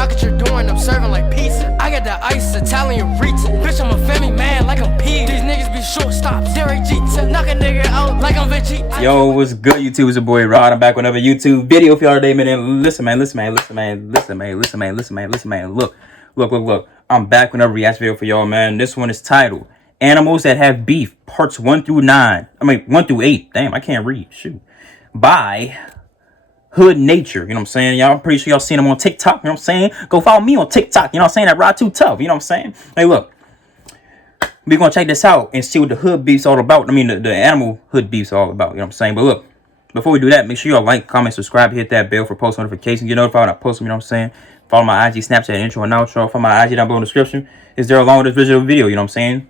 knock at your door and I'm serving like pizza. I got that ice, Italian Ritz. Bitch, I'm a family man like I'm P. These niggas be shortstops. Derek Jeter, knock a nigga out like I'm Vegeta. Yo, what's good, YouTube? It's your boy Rod. I'm back with another YouTube video for y'all today, man. Listen, man. Look. I'm back with another reaction video for y'all, man. This one is titled Animals That Have Beef, Parts 1 through 9. 1 through 8. Damn, I can't read. Shoot. By Hood Nature. You know what I'm saying? Y'all, I'm pretty sure y'all seen him on TikTok. You know what I'm saying? Go follow me on TikTok. You know what I'm saying? That Rod Too Tough. You know what I'm saying? Hey, look. We're going to check this out and see what the hood beef's all about. I mean, the animal hood beef's all about. You know what I'm saying? But look, before we do that, make sure y'all like, comment, subscribe, hit that bell for post notifications. Get notified when I post them, you know what I'm saying? Follow my IG, Snapchat, intro, and outro. Follow my IG down below in the description. Is there along with this visual video, you know what I'm saying?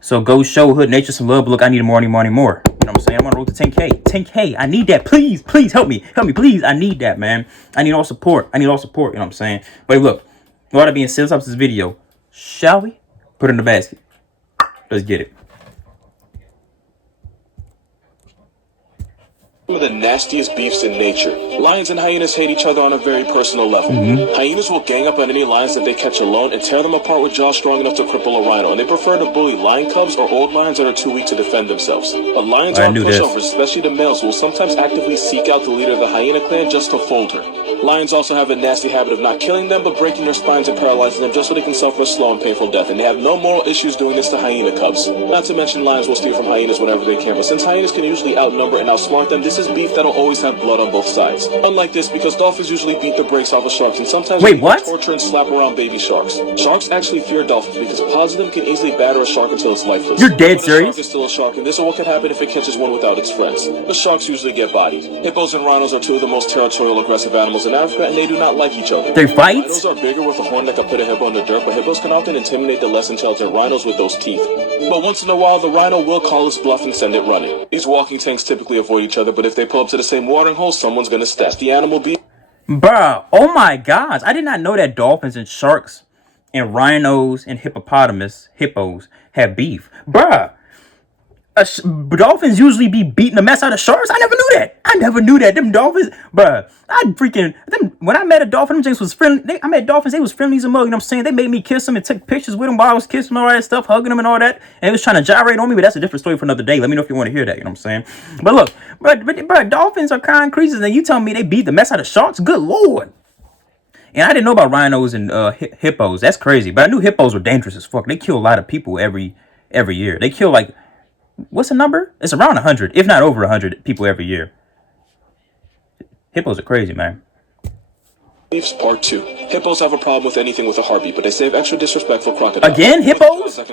So go show Hood Nature some love. But look, I need more. You know what I'm saying? I'm on the road to 10K. 10K. I need that. Please help me. Please. I need that, man. I need all support. You know what I'm saying? But look, with that being said, let's up this video. Shall we? Put it in the basket. Let's get it. Some of the nastiest beefs in nature. Lions and hyenas hate each other on a very personal level. Hyenas will gang up on any lions that they catch alone and tear them apart with jaws strong enough to cripple a rhino. And they prefer to bully lion cubs or old lions that are too weak to defend themselves. But lions are pushovers, especially the males, who will sometimes actively seek out the leader of the hyena clan just to fold her. Lions also have a nasty habit of not killing them, but breaking their spines and paralyzing them just so they can suffer a slow and painful death. And they have no moral issues doing this to hyena cubs. Not to mention lions will steal from hyenas whenever they can, but since hyenas can usually outnumber and outsmart them, this is beef that'll always have blood on both sides. Unlike this, because dolphins usually beat the brakes off of sharks and sometimes torture and slap around baby sharks. Sharks actually fear dolphins because pods of them can easily batter a shark until it's lifeless. You're dead serious? A shark is still a shark, and this is what can happen if it catches one without its friends. The sharks usually get bodied. Hippos and rhinos are two of the most territorial, aggressive animals in Africa, and they do not like each other. They fight? Rhinos are bigger with a horn that can put a hippo in the dirt, but hippos can often intimidate the less intelligent rhinos with those teeth. But once in a while, the rhino will call its bluff and send it running. These walking tanks typically avoid each other, but if they pull up to the same watering hole, someone's gonna step. The animal beef. Bruh, oh my gosh. I did not know that dolphins and sharks and rhinos and hippos have beef. Bruh. Dolphins usually be beating the mess out of sharks. I never knew that. Them dolphins, bruh. When I met a dolphin, them things was friendly. I met dolphins, they was friendly as a mug. You know what I'm saying? They made me kiss them and took pictures with them while I was kissing them, all that stuff, hugging them and all that. And it was trying to gyrate on me, but that's a different story for another day. Let me know if you want to hear that. You know what I'm saying? But look, but dolphins are kind creatures, and you telling me they beat the mess out of sharks? Good lord. And I didn't know about rhinos and hippos. That's crazy. But I knew hippos were dangerous as fuck. They kill a lot of people every year. They kill like, what's the number? It's around 100, if not over 100 people every year. Hippos are crazy, man. Beefs Part 2. Hippos have a problem with anything with a heartbeat, but they save extra disrespect for crocodiles. Again, hippos? I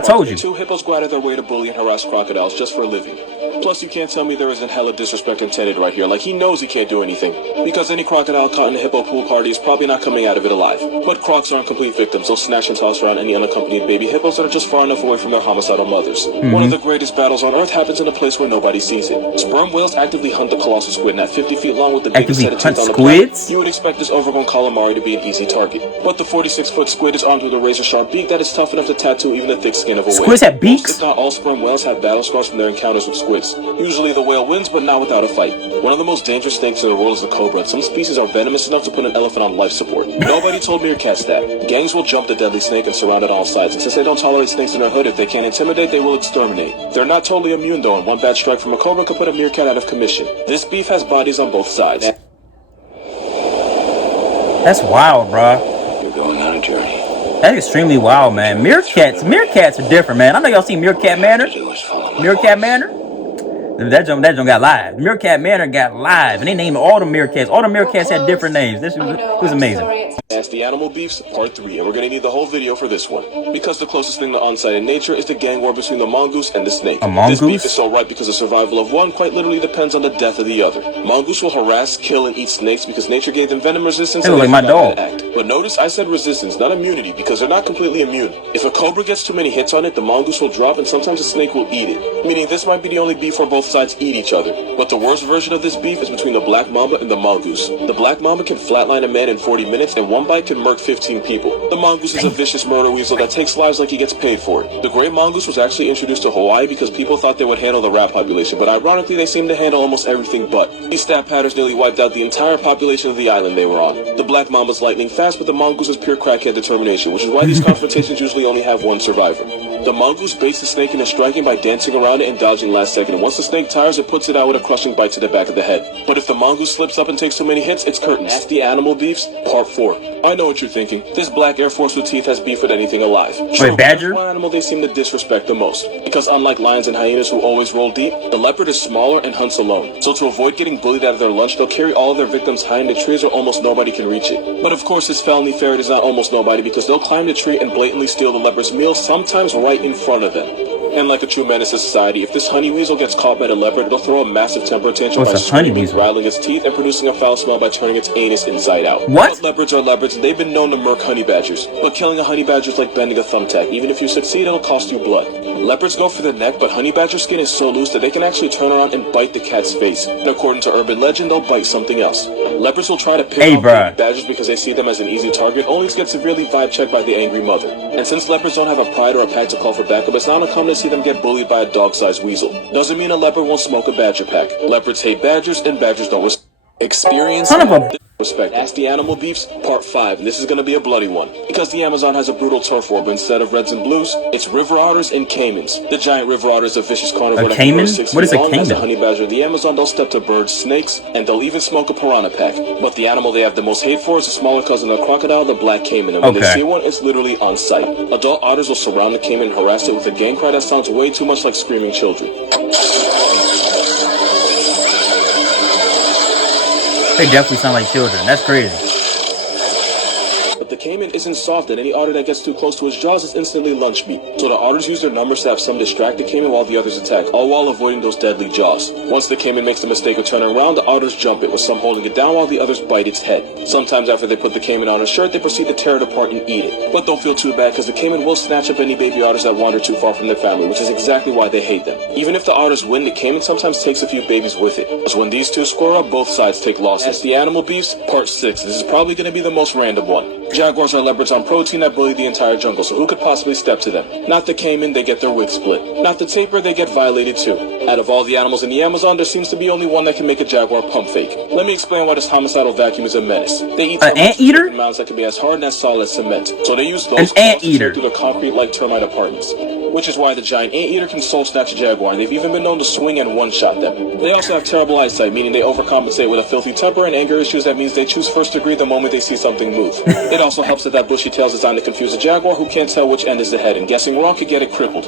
told you. Hippos go out of their way to bully and harass crocodiles just for a living. Plus, you can't tell me there isn't hella disrespect intended right here. Like, he knows he can't do anything. Because any crocodile caught in a hippo pool party is probably not coming out of it alive. But crocs aren't complete victims. They'll snatch and toss around any unaccompanied baby hippos that are just far enough away from their homicidal mothers. One of the greatest battles on Earth happens in a place where nobody sees it. Sperm whales actively hunt the colossal squid, and at 50 feet long with the biggest set of teeth on the planet, you would expect this overgrown calamari to be an easy target. But the 46-foot squid is armed with a razor-sharp beak that is tough enough to tattoo even the thick skin of a whale. Squids have beaks? Most, if not all, sperm whales have battle scars from their encounters with squids. Usually the whale wins, but not without a fight. One of the most dangerous snakes in the world is the cobra, and some species are venomous enough to put an elephant on life support. Nobody told meerkats that. Gangs will jump the deadly snake and surround it on all sides, and since they don't tolerate snakes in their hood, if they can't intimidate, they will exterminate. They're not totally immune though, and one bad strike from a cobra could put a meerkat out of commission. This beef has bodies on both sides. That's wild, bro. You're going on a journey. That's extremely wild, man. Meerkats are different, man. I know y'all seen Meerkat Manor. Meerkat Manor? That joint got live. Meerkat Manor got live, and they named all the meerkats. All the meerkats had different names. This was amazing. That's the Animal Beefs Part 3, and we're gonna need the whole video for this one. Because the closest thing to on-site in nature is the gang war between the mongoose and the snake. A mongoose? This beef is so ripe because the survival of one quite literally depends on the death of the other. Mongoose will harass, kill, and eat snakes because nature gave them venom resistance. They look like my dog. But notice I said resistance, not immunity, because they're not completely immune. If a cobra gets too many hits on it, the mongoose will drop, and sometimes a snake will eat it. Meaning this might be the only beef where both sides eat each other. But the worst version of this beef is between the black mamba and the mongoose. The black mamba can flatline a man in 40 minutes, and one bite bite can murk 15 people. The mongoose is a vicious murder weasel that takes lives like he gets paid for it. The great mongoose was actually introduced to Hawaii because people thought they would handle the rat population, but ironically they seem to handle almost everything but. These stab patterns nearly wiped out the entire population of the island they were on. The black mamba's lightning fast, but the mongoose is pure crackhead determination, which is why these confrontations usually only have one survivor. The mongoose baits the snake into striking by dancing around it and dodging last second, and once the snake tires, it puts it out with a crushing bite to the back of the head. But if the mongoose slips up and takes too many hits, it's curtains. Nasty Animal Beefs, Part 4. I know what you're thinking. This black Air Force with teeth has beef with anything alive. True, wait, badger? One animal they seem to disrespect the most. Because unlike lions and hyenas who always roll deep, the leopard is smaller and hunts alone. So to avoid getting bullied out of their lunch, they'll carry all of their victims high in the trees where almost nobody can reach it. But of course, this felony ferret is not almost nobody because they'll climb the tree and blatantly steal the leopard's meal, sometimes right in front of them. And like a true menace to society, if this honey weasel gets caught by the leopard, it'll throw a massive temper tantrum by screaming, rattling its teeth, and producing a foul smell by turning its anus inside out. What? But leopards are leopards, and they've been known to murk honey badgers. But killing a honey badger is like bending a thumbtack. Even if you succeed, it'll cost you blood. Leopards go for the neck, but honey badger skin is so loose that they can actually turn around and bite the cat's face. And according to urban legend, they'll bite something else. Leopards will try to pick off baby badgers because they see them as an easy target, only to get severely vibe checked by the angry mother. And since leopards don't have a pride or a pack to call for backup, it's not uncommon to see them get bullied by a dog-sized weasel. Doesn't mean a leopard won't smoke a badger pack. Leopards hate badgers, and badgers don't experience respect. Nasty Animal Beefs, Part 5, and this is going to be a bloody one. Because the Amazon has a brutal turf war, but instead of reds and blues, it's river otters and caimans. The giant river otter is a vicious carnivore that can grow 6 feet long. As a honey badger, the Amazon, they'll step to birds, snakes, and they'll even smoke a piranha pack. But the animal they have the most hate for is a smaller cousin of the crocodile, the black caiman, and when they see one, it's literally on sight. Adult otters will surround the caiman and harass it with a gang cry that sounds way too much like screaming children. They definitely sound like children. That's crazy. But the caiman isn't soft, and any otter that gets too close to his jaws is instantly lunch meat. So the otters use their numbers to have some distract the caiman while the others attack, all while avoiding those deadly jaws. Once the caiman makes the mistake of turning around, the otters jump it, with some holding it down while the others bite its head. Sometimes after they put the caiman on a shirt, they proceed to tear it apart and eat it. But don't feel too bad, because the caiman will snatch up any baby otters that wander too far from their family, which is exactly why they hate them. Even if the otters win, the caiman sometimes takes a few babies with it. As when these two square up, both sides take losses. That's the Animal Beefs, Part 6. This is probably going to be the most random one. Jaguars are leopards on protein that bully the entire jungle, so who could possibly step to them? Not the caiman, they get their wig split. Not the tapir, they get violated too. Out of all the animals in the Amazon, there seems to be only one that can make a jaguar pump fake. Let me explain why this homicidal vacuum is a menace. They eat anteater mounds that can be as hard and as solid as cement, so they use those claws to through the concrete-like termite apartments. Which is why the giant anteater can soul snatch a jaguar, and they've even been known to swing and one-shot them. They also have terrible eyesight, meaning they overcompensate with a filthy temper, and anger issues that means they choose first degree the moment they see something move. It also helps that bushy tail is designed to confuse a jaguar who can't tell which end is the head, and guessing wrong could get it crippled.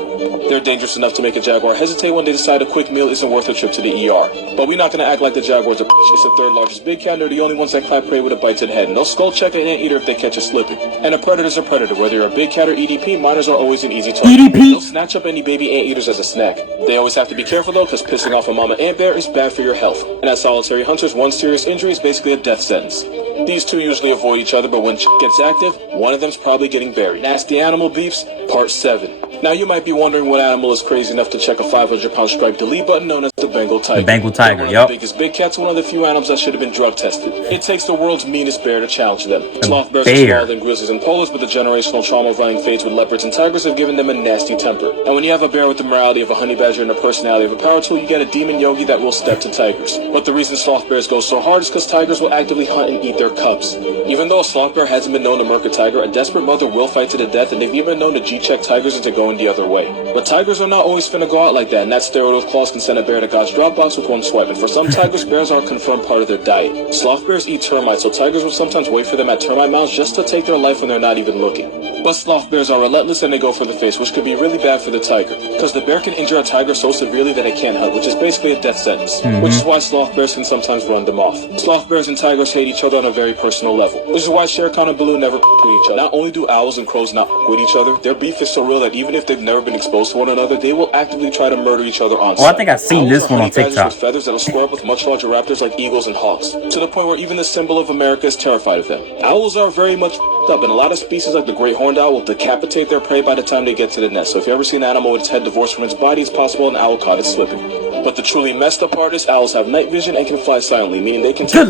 They're dangerous enough to make a jaguar hesitate when they decide a quick meal isn't worth a trip to the ER. But we're not going to act like the jaguars are It's the third largest big cat, and they're the only ones that clap prey with a bite to the head, and they'll skull check an anteater if they catch it slipping. And a predator's a predator, whether you're a big cat or EDP, minors are always an easy target. They'll snatch up any baby anteaters as a snack. They always have to be careful though, because pissing off a mama ant bear is bad for your health. And as solitary hunters, one serious injury is basically a death sentence. These two usually avoid each other, but when gets active, one of them's probably getting buried. Nasty Animal Beefs, Part 7. Now you might be wondering what animal is crazy enough to check a 500-pound striped delete button known as the Bengal tiger. The Bengal tiger, one of the biggest big cats, one of the few animals that should have been drug tested. It takes the world's meanest bear to challenge them. Sloth bears are smaller than grizzlies and polars, but the generational trauma of running fades with leopards and tigers have given them a nasty temper. And when you have a bear with the morality of a honey badger and the personality of a power tool, you get a demon yogi that will step to tigers. But the reason sloth bears go so hard is because tigers will actively hunt and eat their cubs. Even though a sloth bear hasn't been known to murk a tiger, a desperate mother will fight to the death, and they've even been known to G-check tigers into going the other way. But tigers are not always finna go out like that, and that steroid with claws can send a bear to God's Dropbox with one swipe, and for some tigers, bears are a confirmed part of their diet. Sloth bears eat termites, so tigers will sometimes wait for them at termite mounds just to take their life when they're not even looking. But sloth bears are relentless and they go for the face, which could be really bad for the tiger, because the bear can injure a tiger so severely that it can't hunt, which is basically a death sentence, which is why sloth bears can sometimes run them off. Sloth bears and tigers hate each other on a very personal level, which is why Shere Khan and Baloo never with each other. Not only do owls and crows not with each other, their beef is so real that even if they've never been exposed to one another, they will actively try to murder each other on sight. Oh, I think I've seen this one on TikTok. With feathers that'll square up with much larger raptors like eagles and hawks, to the point where even the symbol of America is terrified of them. Owls are very much up, and a lot of species like the great horned owl will decapitate their prey by the time they get to the nest. So if you ever see an animal with its head divorced from its body, it's possible an owl caught it slipping. But the truly messed up part is owls have night vision and can fly silently, meaning they can tell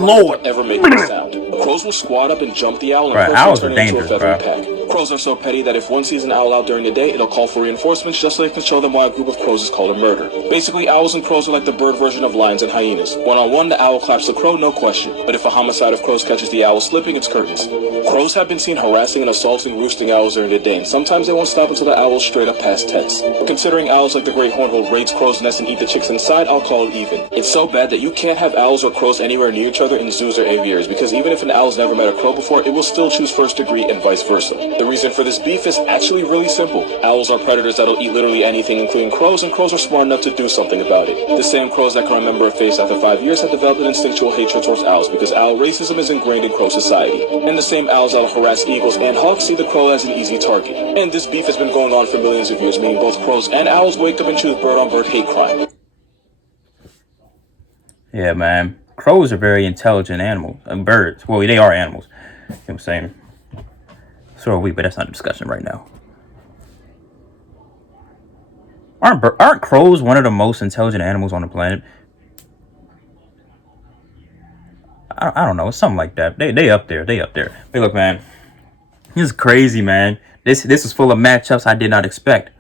ever make a sound. Crows will squat up and jump the owl, and Bruh, crows owls will are turn into a dangerous, feathered bruh. pack. Crows are so petty that if one sees an owl out during the day, it'll call for reinforcements just so they can show them why a group of crows is called a murder. Basically, owls and crows are like the bird version of lions and hyenas. One-on-one, the owl claps the crow, no question. But if a homicide of crows catches the owl slipping, it's curtains. Crows have been seen harassing and assaulting roosting owls during the day, and sometimes they won't stop until the owl's straight up past tense. But considering owls like the great hornbill raids crows' nests and eat the chicks inside, I'll call it even. It's so bad that you can't have owls or crows anywhere near each other in zoos or aviaries, because even if an owl's never met a crow before, it will still choose first degree and vice versa. The reason for this beef is actually really simple. Owls are predators that'll eat literally anything, including crows, and crows are smart enough to do something about it. The same crows that can remember a face after 5 years have developed an instinctual hatred towards owls because owl racism is ingrained in crow society. And the same owls that'll harass eagles and hawks see the crow as an easy target. And this beef has been going on for millions of years, meaning both crows and owls wake up and choose bird-on-bird hate crime. Yeah, man. Crows are very intelligent animals. Birds. Well, they are animals. You know what I'm saying? So are we, but that's not a discussion right now. Aren't crows one of the most intelligent animals on the planet? I don't know. It's something like that. They up there. They up there. Hey, look, man. This is crazy, man. This is full of matchups I did not expect.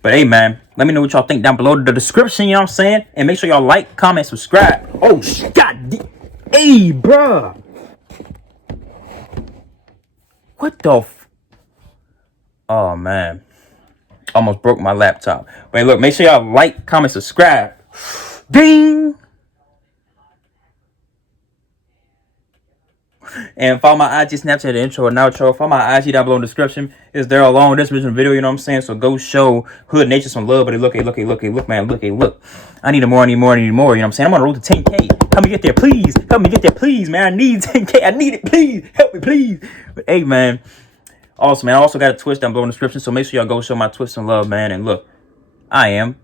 But hey, man, let me know what y'all think down below in the description, you know what I'm saying? And make sure y'all like, comment, subscribe. Oh, God. Hey, bruh. What the Oh, man. Almost broke my laptop. But hey, look, make sure y'all like, comment, subscribe. Ding! And follow my IG, Snapchat, the intro and outro. Follow my IG down below in the description. It's there along with this video, you know what I'm saying? So go show Hood Nature some love. But look, man, look. I need more, you know what I'm saying? I'm on the road to 10K. Help me get there, please. Help me get there, please, man. I need 10K. I need it, please. Help me, please. But hey, man. Also, man, I also got a Twitch down below in the description. So make sure y'all go show my Twitch some love, man. And look, I am